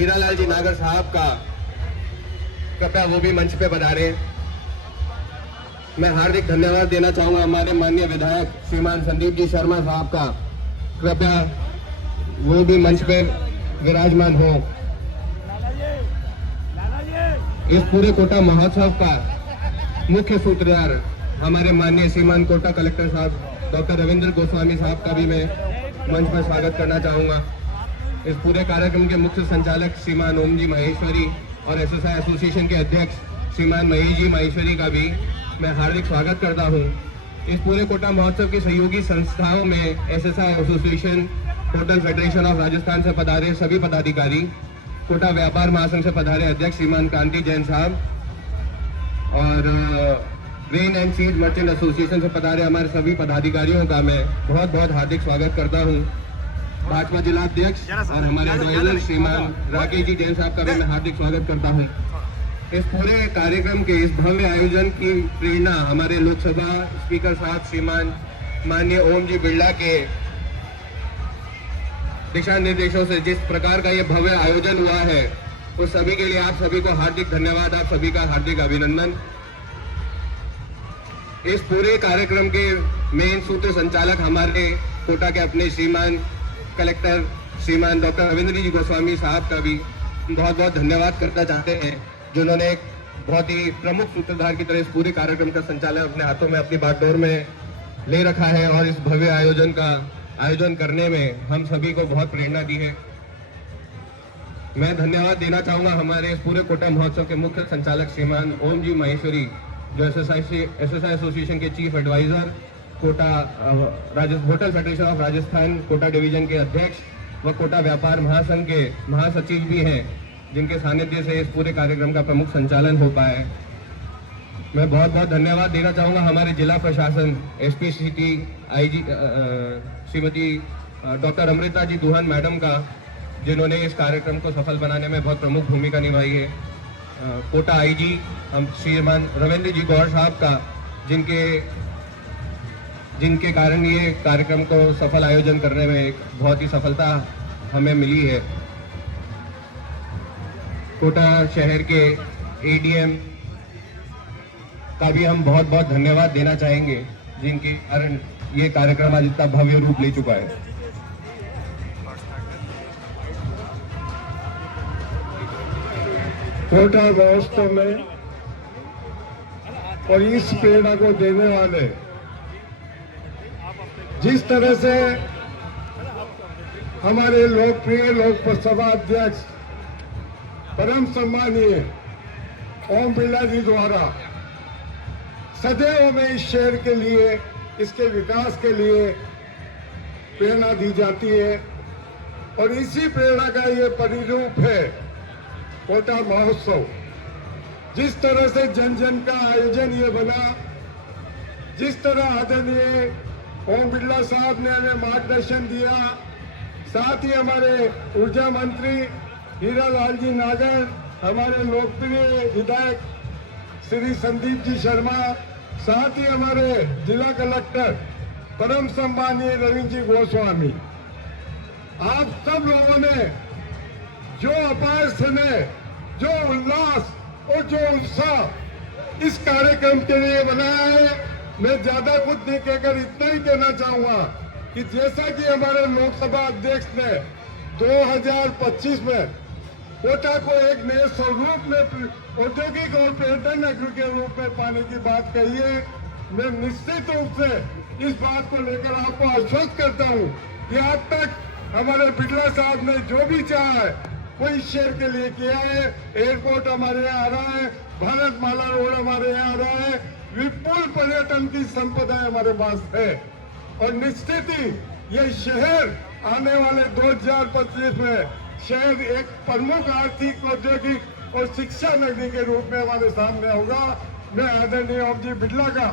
हीरालाल जी नागर साहब का, कृपया वो भी मंच पे पधारे। मैं हार्दिक धन्यवाद देना चाहूंगा हमारे माननीय विधायक श्रीमान संदीप जी शर्मा साहब का, कृपया वो भी मंच पे विराजमान हो। इस पूरे कोटा महोत्सव का मुख्य सूत्रधार हमारे माननीय श्रीमान कोटा कलेक्टर साहब डॉक्टर रविंद्र गोस्वामी साहब का भी मैं मंच पर स्वागत करना चाहूंगा। इस पूरे कार्यक्रम के मुख्य संचालक श्रीमान ओम जी माहेश्वरी और एसएसआई एसोसिएशन के अध्यक्ष श्रीमान महेश जी माहेश्वरी का भी मैं हार्दिक स्वागत करता हूं। इस पूरे कोटा महोत्सव की सहयोगी संस्थाओं में SSI association, hotel federation of Rajasthan से पधारे सभी पदाधिकारी, कोटा व्यापार महासंघ से पधारे अध्यक्ष श्रीमान कांति जैन साहब और rain and seed merchant association से पधारे हमारे सभी पदाधिकारियों का मैं बहुत बहुत हार्दिक स्वागत करता हूं। भाजपा जिला अध्यक्ष और हमारे एडवाइजर श्रीमान राकेश जी जैन साहब का भी मैं हार्दिक स्वागत करता हूं। इस पूरे कार्यक्रम के इस भव्य आयोजन की प्रेरणा हमारे लोकसभा स्पीकर साहब श्रीमान माननीय ओम जी बिरला के दिशा निर्देशों से जिस प्रकार का ये भव्य आयोजन हुआ है, उस सभी के लिए आप सभी को हार्दिक धन्यवाद, आप सभी का हार्दिक अभिनंदन। इस पूरे कार्यक्रम के मेन सूत्र संचालक हमारे कोटा के अपने श्रीमान कलेक्टर श्रीमान डॉक्टर रविंद्र जी गोस्वामी साहब का भी बहुत बहुत धन्यवाद करना चाहते हैं, जिन्होंने एक बहुत ही प्रमुख सूत्रधार की तरह इस पूरे कार्यक्रम का संचालन अपने हाथों में, अपनी बागडोर में ले रखा है और इस भव्य आयोजन का आयोजन करने में हम सभी को बहुत प्रेरणा दी है। मैं धन्यवाद देना चाहूंगा हमारे इस पूरे कोटा महोत्सव के मुख्य संचालक श्रीमान ओम जी माहेश्वरी, जो एसएसआई एसोसिएशन के chief adviser, Kota hotel federation of Rajasthan Kota division के अध्यक्ष व कोटा व्यापार महासंघ के महासचिव भी हैं, जिनके सानिध्य से इस पूरे कार्यक्रम का प्रमुख संचालन हो पाया है। मैं बहुत बहुत धन्यवाद देना चाहूंगा हमारे जिला प्रशासन, SP city IG Shrimati doctor Amrita ji Duhan madam का, जिन्होंने इस कार्यक्रम को सफल बनाने में बहुत प्रमुख भूमिका निभाई है। कोटा आईजी हम श्रीमान रविंद्र जी गौर साहब का, जिनके कारण ये कार्यक्रम को सफल आयोजन करने में एक बहुत ही सफलता हमें मिली है। कोटा शहर के एडीएम का भी हम बहुत बहुत धन्यवाद देना चाहेंगे, जिनके कारण ये कार्यक्रम आज इतना भव्य रूप ले चुका है। कोटा महोत्सव में और इस प्रेरणा को देने वाले, जिस तरह से हमारे लोकप्रिय लोकसभा अध्यक्ष परम सम्मानीय ओम बिरला जी द्वारा सदैव में इस शहर के लिए, इसके विकास के लिए प्रेरणा दी जाती है और इसी प्रेरणा का ये परिरूप है कोटा महोत्सव। जिस तरह से जन जन का आयोजन ये बना, जिस तरह आदरणीय ओम बिरला साहब ने हमें मार्गदर्शन दिया, साथ ही हमारे ऊर्जा मंत्री हीरालाल जी नागर, हमारे लोकप्रिय विधायक श्री संदीप जी शर्मा, साथ ही हमारे जिला कलेक्टर परम सम्मानीय रविंद्र जी गोस्वामी, आप सब लोगों ने जो अपार स्नेह, जो उल्लास और जो उत्साह इस कार्यक्रम के लिए बनाया है, मैं ज्यादा कुछ नहीं कहकर इतना ही कहना चाहूंगा कि जैसा कि हमारे लोकसभा अध्यक्ष ने 2025 में कोटा को एक नए स्वरूप में औद्योगिक और पर्यटन नगरी के रूप में पाने की बात कही है, मैं निश्चित रूप से इस बात को लेकर आपको आश्वस्त करता हूं कि आज तक हमारे बिरला साहब ने जो भी चाहा है वो इस शहर के लिए किया है। एयरपोर्ट हमारे यहाँ आ रहा है, भारत माला रोड हमारे यहाँ आ रहा है, विपुल पर्यटन की संपदा हमारे पास है और निश्चित ही ये शहर आने वाले 2025 में शहर एक प्रमुख आर्थिक, औद्योगिक और शिक्षा नगरी के रूप में हमारे सामने होगा। मैं आदरणीय ओम जी बिरला का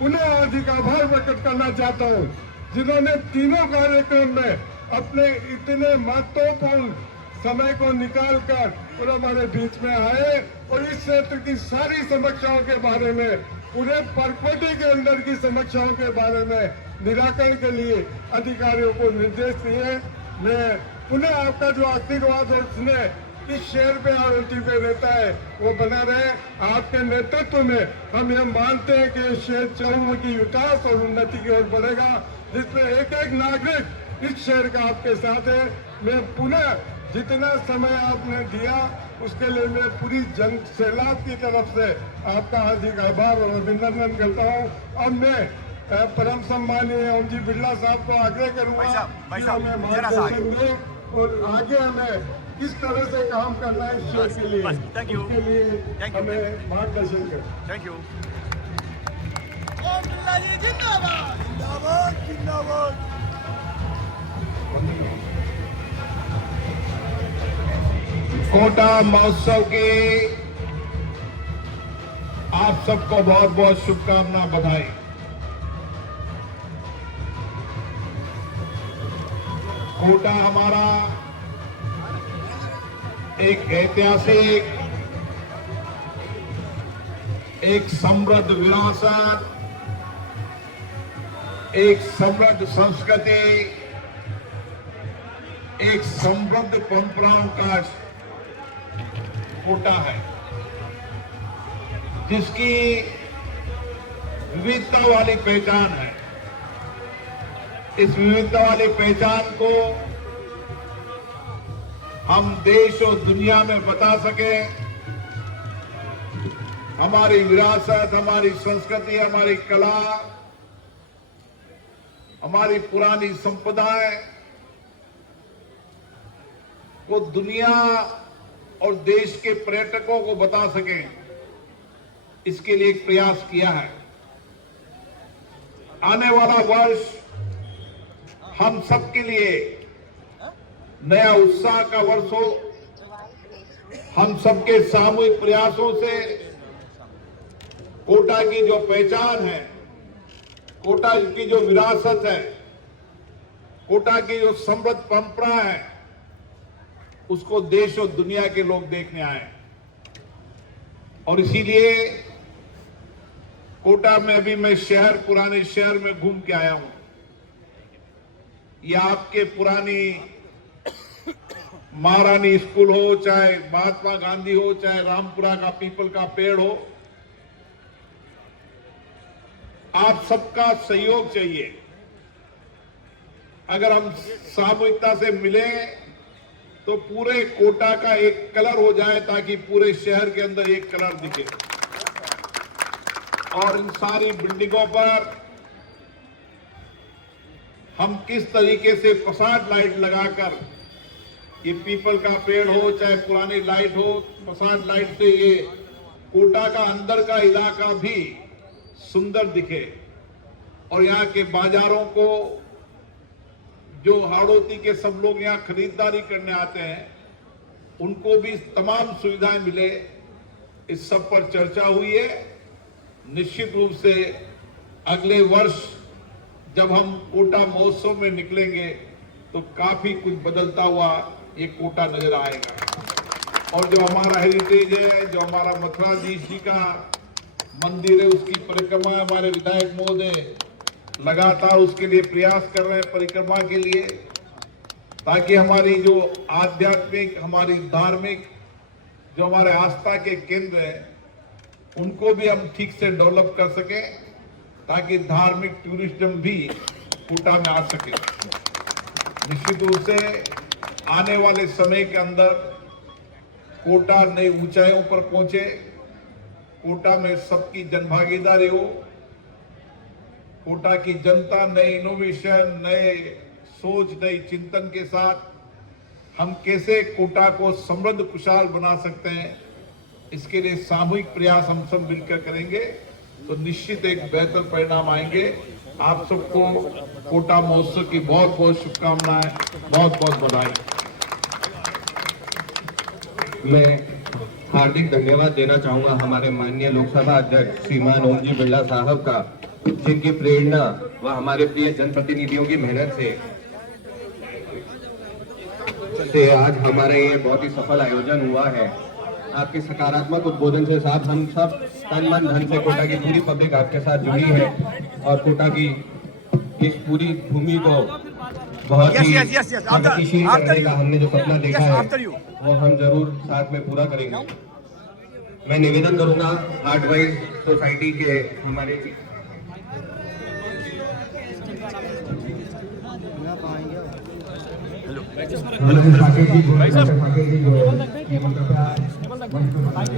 पुनः अधिक आभार प्रकट करना चाहता हूँ, जिन्होंने तीनों कार्यक्रम में अपने इतने महत्वपूर्ण समय को निकालकर और हमारे बीच में आए और इस क्षेत्र की सारी समस्याओं के बारे में, पूरे परकोटी के अंदर की समस्याओं के बारे में निराकरण के लिए अधिकारियों को निर्देश दिए। मैं पुनः आपका जो आशीर्वाद और स्नेह इस शहर पे और उनकी पे रहता है वो बना रहे। आपके नेतृत्व में हम ये मानते हैं कि ये शहर चहुमुखी विकास और उन्नति की ओर बढ़ेगा, जिसमें एक एक नागरिक इस शहर का आपके साथ है। मैं पुनः जितना समय आपने दिया उसके लिए मैं पूरी जन सैलाब की तरफ से आपका हार्दिक आभार और अभिनंदन करता हूँ। अब मैं परम सम्मानीय ओम जी बिरला साहब को आग्रह करूंगा कि हमें मार्गदर्शन दें और आगे हमें किस तरह से काम करना है इस शहर के लिए, उसके लिए हमें मार्गदर्शन करें। Thank you. ओम बिरला जी जिंदाबाद जिंदाबाद जिंदाबाद। कोटा महोत्सव की आप सबको बहुत बहुत शुभकामना, बधाई। कोटा हमारा एक ऐतिहासिक, एक समृद्ध विरासत, एक समृद्ध संस्कृति, एक समृद्ध परंपराओं का कोटा है, जिसकी विविधता वाली पहचान है। इस विविधता वाली पहचान को हम देश और दुनिया में बता सके। हमारी विरासत, हमारी संस्कृति, हमारी कला, हमारी पुरानी संपदाएं को दुनिया और देश के पर्यटकों को बता सके, इसके लिए एक प्रयास किया है। आने वाला वर्ष हम सबके लिए नया उत्साह का वर्ष हो। हम सबके सामूहिक प्रयासों से कोटा की जो पहचान है, कोटा की जो विरासत है, कोटा की जो समृद्ध परंपरा है, उसको देश और दुनिया के लोग देखने आए। और इसीलिए कोटा में अभी मैं पुराने शहर में घूम के आया हूं। ये आपके पुरानी महारानी स्कूल हो, चाहे महात्मा गांधी हो, चाहे रामपुरा का पीपल का पेड़ हो, आप सबका सहयोग चाहिए। अगर हम सामूहिकता से मिले तो पूरे कोटा का एक कलर हो जाए, ताकि पूरे शहर के अंदर एक कलर दिखे। और इन सारी बिल्डिंगों पर हम किस तरीके से फसाड लाइट लगाकर, ये पीपल का पेड़ हो चाहे पुरानी लाइट हो, फसाड लाइट से ये कोटा का अंदर का इलाका भी सुंदर दिखे। और यहाँ के बाजारों को, जो हाड़ौती के सब लोग यहाँ खरीदारी करने आते हैं, उनको भी तमाम सुविधाएं मिले, इस सब पर चर्चा हुई है। निश्चित रूप से अगले वर्ष जब हम कोटा महोत्सव में निकलेंगे तो काफी कुछ बदलता हुआ ये कोटा नजर आएगा। और जो हमारा हेरिटेज है, जो हमारा मथुराधीश जी का मंदिर है, उसकी परिक्रमा हमारे विधायक महोदय लगातार उसके लिए प्रयास कर रहे हैं, परिक्रमा के लिए, ताकि हमारी जो आध्यात्मिक, हमारी धार्मिक, जो हमारे आस्था के केंद्र हैं, उनको भी हम ठीक से डेवलप कर सके, ताकि धार्मिक टूरिज्म भी कोटा में आ सके। निश्चित रूप से आने वाले समय के अंदर कोटा नई ऊंचाइयों पर पहुंचे, कोटा में सबकी जनभागीदारी हो, कोटा की जनता नए इनोवेशन, नए सोच, नई चिंतन के साथ हम कैसे कोटा को समृद्ध खुशहाल बना सकते हैं, इसके लिए सामूहिक प्रयास हम सब मिलकर करेंगे तो निश्चित एक बेहतर परिणाम आएंगे। आप सबको कोटा महोत्सव की बहुत बहुत शुभकामनाएं, बहुत बहुत बधाई। मैं हार्दिक धन्यवाद देना चाहूंगा हमारे माननीय लोकसभा अध्यक्ष श्रीमान ओम जी बिरला साहब का, जिनकी प्रेरणा व हमारे प्रिय जनप्रतिनिधियों की मेहनत से आज हमारा ये बहुत ही सफल आयोजन हुआ है। आपके सकारात्मक उद्बोधन से साथ हम सब तन मन धन से कोटा की पूरी पब्लिक आपके साथ जुड़ी है और कोटा की इस पूरी भूमि को बहुत Yes, ही yes, yes, yes. After- प्रगतिशील after करने you. का हमने जो सपना देखा Yes, है after you. वो हम जरूर साथ में पूरा करेंगे। मैं निवेदन करूंगा आर्ट वाइज सोसाइटी के हमारे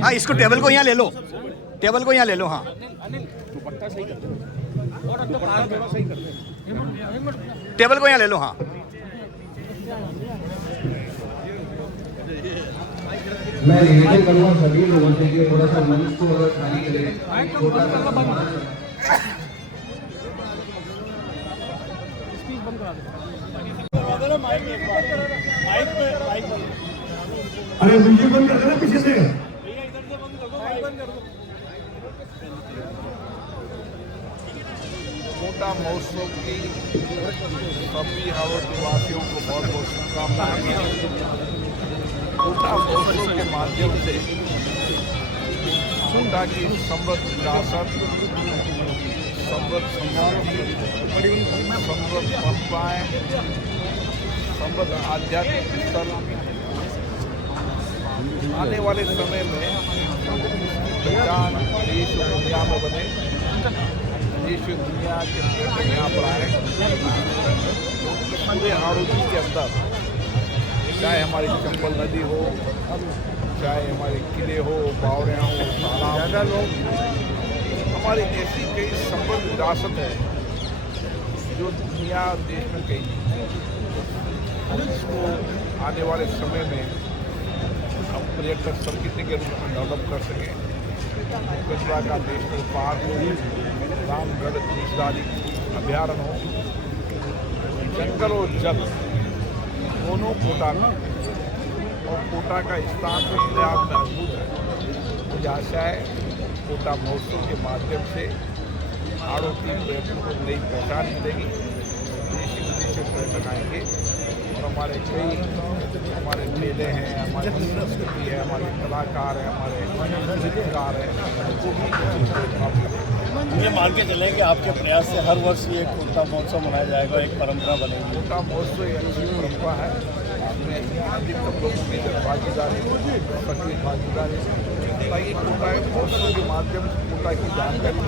हाँ, इसको टेबल को यहाँ ले लो, टेबल को यहाँ ले लो। हाँ, टेबल को यहाँ ले लो। हाँ, मैं निवेदन करूंगा सभी लोगों से कि थोड़ा सा मंच को अगर खाली करें छोटा सा अरे वीडियो बंद कर देना पीछे से। कोटा महोत्सव की सभी हाड़ोती वासियों को बहुत बहुत शुभकामनाएं। कोटा महोत्सव के माध्यम से कोटा की समृद्ध विरासत, समृद्ध संस्कृति, समृद्ध परंपराएं, समृद्ध आध्यात्मिक स्थल आने वाले समय में पहचान देश और दुनिया में बने, देश और दुनिया के पर्यटक यहाँ पर आए। पूरे हाड़ौती के अंदर चाहे हमारी चंबल नदी हो, चाहे हमारे किले हो, बावड़ियाँ हो, तालाब हो, हमारी ऐसी कई समृद्ध विरासत है जो दुनिया और देश में कहीं नहीं। इसको आने वाले समय में हम पर्यटक सर्किट के रूप में डेवलप कर सकें। कचरा का नेशनल पार्क हो, रामगढ़ निजदारी अभ्यारण्य हो, जंगल और जल दोनों कोटा में, और कोटा का स्थान तो अपने आप में अद्भुत है। मुझे आशा है कोटा महोत्सव के माध्यम से हाड़ौती पर्यटन को नई पहचान मिलेगी। देशी विदेशी पर्यटक आएंगे और हमारे हमारे मेले हैं, हमारी संस्कृति है, हमारे कलाकार हैं, हमारे चित्रकार हैं, उनको भी प्राप्त करेंगे। ये मान के चलें कि आपके प्रयास से हर वर्ष ये कोटा महोत्सव मनाया जाएगा, एक परंपरा बनेगी। कोटा महोत्सव एक अच्छी परंपरा है। इसमें अधिकतम लोगों की भागीदारी, सक्रिय भागीदारी, ताकि कोटा महोत्सव के माध्यम से कोटा की जानकारी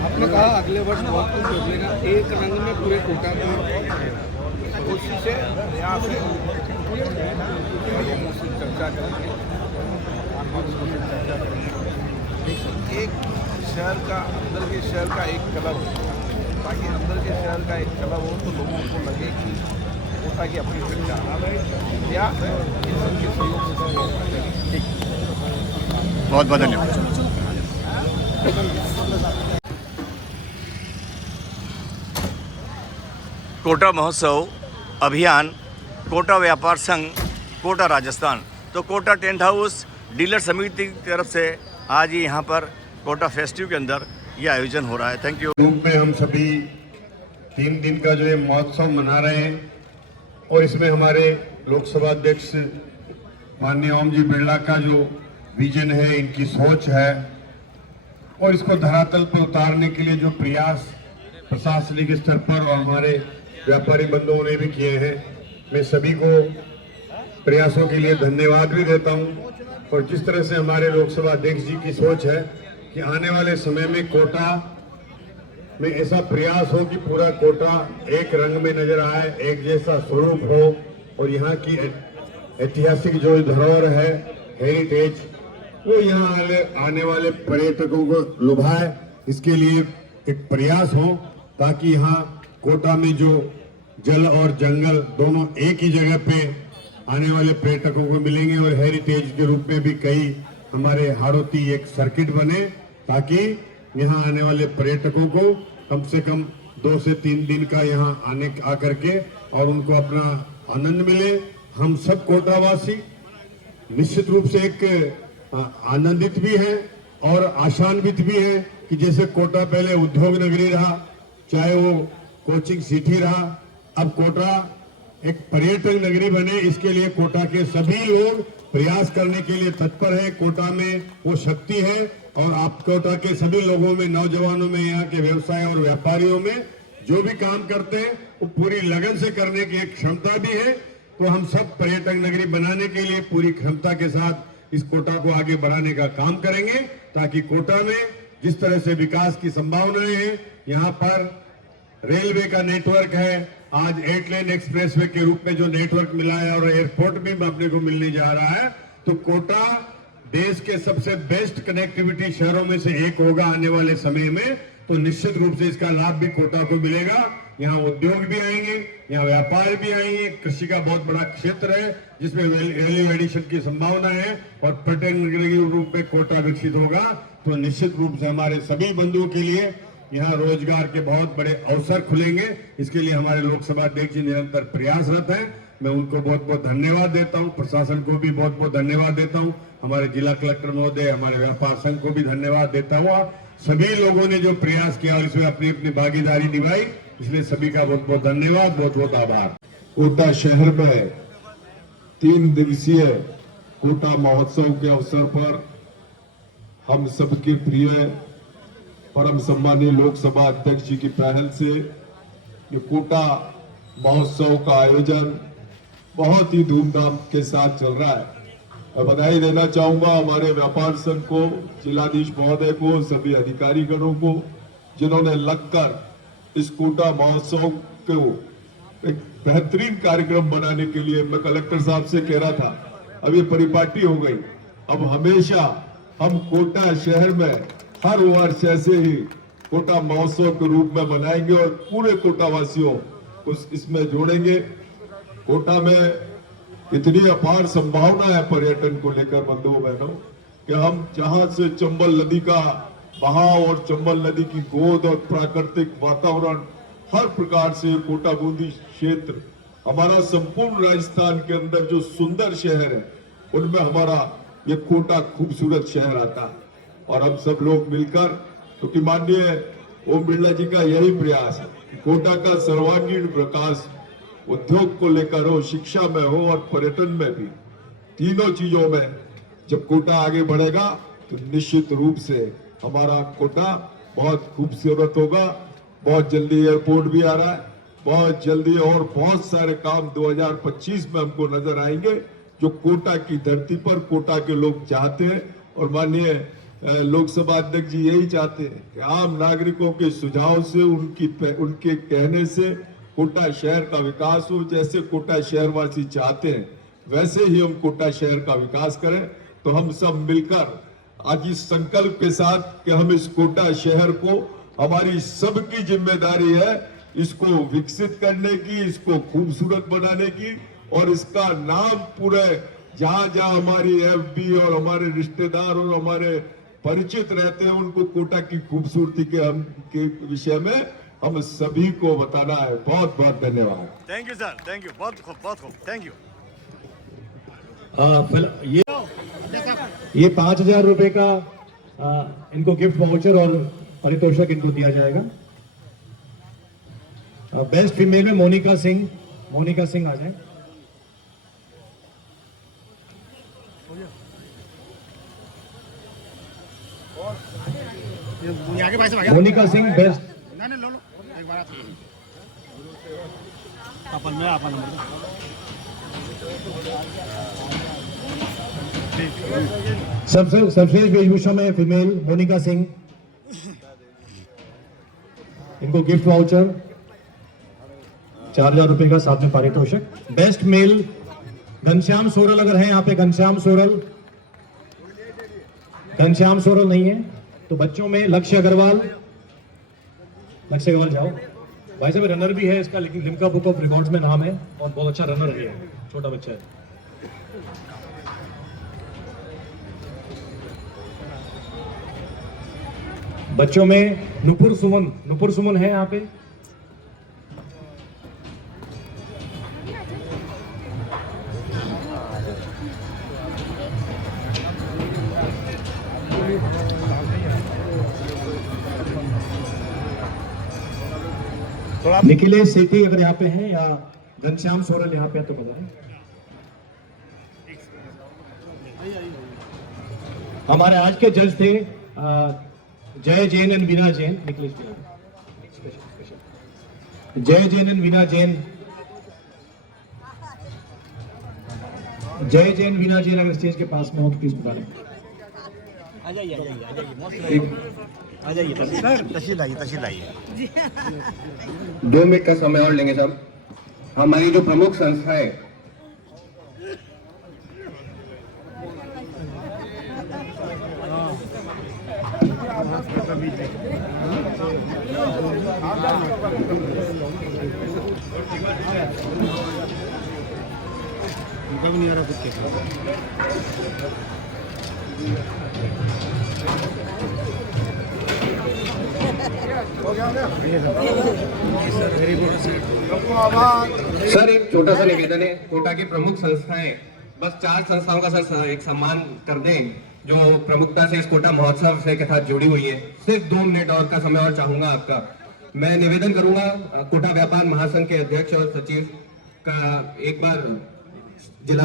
आपने कहा अगले वर्ष बहुत कुछ बदलेगा, एक रंग में पूरे कोटा का कोशिश है। यहाँ से लोगों से चर्चा करेंगे, चर्चा करेंगे। एक शहर का, अंदर के शहर का एक कलर हो, ताकि अंदर के शहर का एक कलर हो तो लोगों को लगे कि कोटा की अपनी पहचान है या इन सबके सहयोग से। बहुत बहुत धन्यवाद। कोटा महोत्सव अभियान कोटा व्यापार संघ कोटा राजस्थान, तो कोटा टेंट हाउस डीलर समिति की तरफ से आज ही यहाँ पर कोटा फेस्टिव के अंदर ये आयोजन हो रहा है। Thank you. रूप में हम सभी 3 दिन का जो ये महोत्सव मना रहे हैं, और इसमें हमारे लोकसभा अध्यक्ष माननीय ओम जी बिरला का जो विजन है, इनकी सोच है, और इसको धरातल पर उतारने के लिए जो प्रयास प्रशासनिक स्तर पर और हमारे व्यापारी बंधुओं ने भी किए हैं, मैं सभी को प्रयासों के लिए धन्यवाद भी देता हूं। और जिस तरह से हमारे लोकसभा अध्यक्ष जी की सोच है कि आने वाले समय में कोटा में ऐसा प्रयास हो कि पूरा कोटा एक रंग में नजर आए, एक जैसा स्वरूप हो, और यहाँ की ऐतिहासिक जो धरोहर है, हेरिटेज, वो यहाँ आने वाले पर्यटकों को लुभाए। इसके लिए एक प्रयास हो ताकि यहाँ कोटा में जो जल और जंगल दोनों एक ही जगह पे आने वाले पर्यटकों को मिलेंगे, और हेरिटेज के रूप में भी कई हमारे हाड़ौती एक सर्किट बने, ताकि यहाँ आने वाले पर्यटकों को कम से कम 2 से 3 दिन का यहाँ आकर के और उनको अपना आनंद मिले। हम सब कोटावासी निश्चित रूप से एक आनंदित भी हैं और आशान्वित भी हैं कि जैसे कोटा पहले उद्योग नगरी रहा, चाहे वो कोचिंग सिटी रहा, अब कोटा एक पर्यटन नगरी बने, इसके लिए कोटा के सभी लोग प्रयास करने के लिए तत्पर है। कोटा में वो शक्ति है, और आप कोटा के सभी लोगों में, नौजवानों में, यहाँ के व्यवसाय और व्यापारियों में जो भी काम करते हैं वो पूरी लगन से करने की एक क्षमता भी है। तो हम सब पर्यटक नगरी बनाने के लिए पूरी क्षमता के साथ इस कोटा को आगे बढ़ाने का काम करेंगे, ताकि कोटा में जिस तरह से विकास की संभावनाएं हैं, यहाँ पर रेलवे का नेटवर्क है, आज 8 लेन एक्सप्रेसवे के रूप में जो नेटवर्क मिला है और एयरपोर्ट भी अपने को मिलने जा रहा है, तो कोटा देश के सबसे बेस्ट कनेक्टिविटी शहरों में से एक होगा आने वाले समय में। तो निश्चित रूप से इसका लाभ भी कोटा को मिलेगा। यहाँ उद्योग भी आएंगे, यहाँ व्यापार भी आएंगे, कृषि का बहुत बड़ा क्षेत्र है जिसमें वैल्यू एडिशन की संभावना है और पर्यटन नगरी के रूप में कोटा विकसित होगा। तो निश्चित रूप से हमारे सभी बंधुओं के लिए यहाँ रोजगार के बहुत बड़े अवसर खुलेंगे। इसके लिए हमारे लोकसभा अध्यक्ष जी निरंतर प्रयासरत हैं। मैं उनको बहुत बहुत धन्यवाद देता हूँ, प्रशासन को भी बहुत बहुत धन्यवाद देता हूँ, हमारे जिला कलेक्टर महोदय, हमारे व्यापार संघ को भी धन्यवाद देता हूँ। सभी लोगों ने जो प्रयास किया और इसमें अपनी अपनी भागीदारी निभाई, इसलिए सभी का बहुत बहुत धन्यवाद, बहुत बहुत आभार। कोटा शहर में 3 दिवसीय कोटा महोत्सव के अवसर पर हम सबके प्रिय परम सम्मानीय लोकसभा अध्यक्ष जी की पहल से ये कोटा महोत्सव का आयोजन बहुत ही धूमधाम के साथ चल रहा है। मैं बधाई देना चाहूंगा हमारे व्यापार संघ को, जिलाधीश महोदय को, सभी अधिकारीगणों को, जिन्होंने लगकर इस कोटा महोत्सव को एक बेहतरीन कार्यक्रम बनाने के लिए, मैं कलेक्टर साहब से कह रहा था, अब ये परिपाटी हो गई। अब हमेशा हम कोटा शहर में हर वर्ष ऐसे ही कोटा महोत्सव के रूप में बनाएंगे और पूरे कोटा वासियों को इसमें जोड़ेंगे। कोटा में इतनी अपार संभावना है पर्यटन को लेकर बंधुओं बहनों कि हम जहां से चंबल नदी का बहाव और चंबल नदी की गोद और प्राकृतिक वातावरण, हर प्रकार से कोटा बूंदी क्षेत्र, हमारा संपूर्ण राजस्थान के अंदर जो सुंदर शहर है उनमें हमारा ये कोटा खूबसूरत शहर आता है। और हम सब लोग मिलकर, क्योंकि माननीय ओम बिरला जी का यही प्रयास है कि कोटा का सर्वांगीण विकास उद्योग को लेकर हो, शिक्षा में हो और पर्यटन में भी, तीनों चीजों में जब कोटा आगे बढ़ेगा तो निश्चित रूप से हमारा कोटा बहुत खूबसूरत होगा। बहुत जल्दी एयरपोर्ट भी आ रहा है, बहुत जल्दी और बहुत सारे काम 2025 में हमको नजर आएंगे जो कोटा की धरती पर कोटा के लोग चाहते हैं। और माननीय लोकसभा अध्यक्ष जी यही चाहते हैं कि आम नागरिकों के सुझाव से, उनके कहने से कोटा शहर का विकास हो। जैसे कोटा शहरवासी चाहते हैं वैसे ही हम कोटा शहर का विकास करें। तो हम सब मिलकर आज इस संकल्प के साथ कि हम इस कोटा शहर को, हमारी सबकी जिम्मेदारी है इसको विकसित करने की, इसको खूबसूरत बनाने की, और इसका नाम पूरे जहां जहां हमारी एफबी और हमारे रिश्तेदार और हमारे परिचित रहते हैं उनको कोटा की खूबसूरती के विषय में हम सभी को बताना है। बहुत बहुत धन्यवाद। Thank you sir, thank you, बहुत खूब, थैंक यू। ये 5,000 रुपए का इनको गिफ्ट वाउचर और पारितोषिक इनको दिया जाएगा। बेस्ट फीमेल में मोनिका सिंह आ जाए। मोनिका सिंह बेस्ट। सर्वश्रेष्ठ वेशभूषा में फीमेल मोनिका सिंह, इनको गिफ्ट वाउचर 4,000 रुपए का, साथ में पारितोषिक। बेस्ट मेल घनश्याम सोरल, अगर है यहाँ पे घनश्याम सोरल नहीं है तो बच्चों में लक्ष्य अग्रवाल जाओ। भाई साहब रनर भी है इसका, लेकिन लिम्का बुक ऑफ रिकॉर्ड्स में नाम है और बहुत अच्छा रनर है, छोटा बच्चा है। बच्चों में नुपुर सुमन है यहाँ पे। निखिलेश सेठी अगर यहाँ पे हैं या घनश्याम सोरल यहाँ पे है तो बताएं। हमारे आज के जज थे जय जैन एंड बीना जैन। निखिलेश जय जैन एंड वीना जैन, जय जैन वीना जैन अगर स्टेज के पास में हो तो प्लीज बुला लें। तशील आइए 2 मिनट का समय और लेंगे सब। हमारी जो प्रमुख संस्था है सर, एक छोटा सा निवेदन है। कोटा की प्रमुख संस्थाएं बस 4 संस्थाओं का सर एक सम्मान कर दें जो प्रमुखता से इस कोटा महोत्सव से के साथ जुड़ी हुई है। सिर्फ 2 मिनट और का समय और चाहूंगा आपका। मैं निवेदन करूंगा कोटा व्यापार महासंघ के अध्यक्ष और सचिव का एक बार जिला